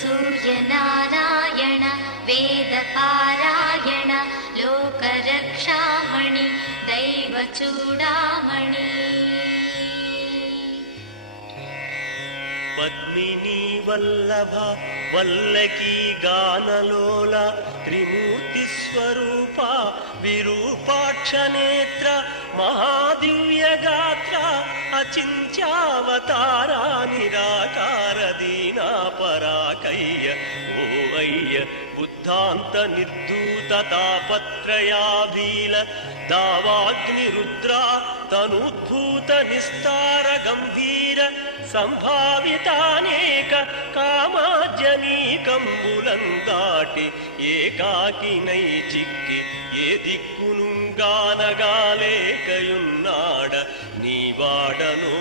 सूर्यनारायण वेदपारायण लोकरक्षामणि दैवचूडामणि पद्मिनी वल्लभ वल्लकी गानलोल त्रिमूर्ति स्वरूप विरूपाक्ष नेत्र महादिव्य गात्र अचिन्त्यावतारा निराकार दीना पराकय्य ओ अय्य बुद्धांत निर्धूत तापत्रयाभील दावाग्निरुद्रा तनुद्भूत निस्तार गंभीर संभावितानेक कामाजनीकंबुलंदाटि ఏకాకినై చిక్కి ఏ దిక్కునుగానగాలేకయున్నాడ నీవాడనో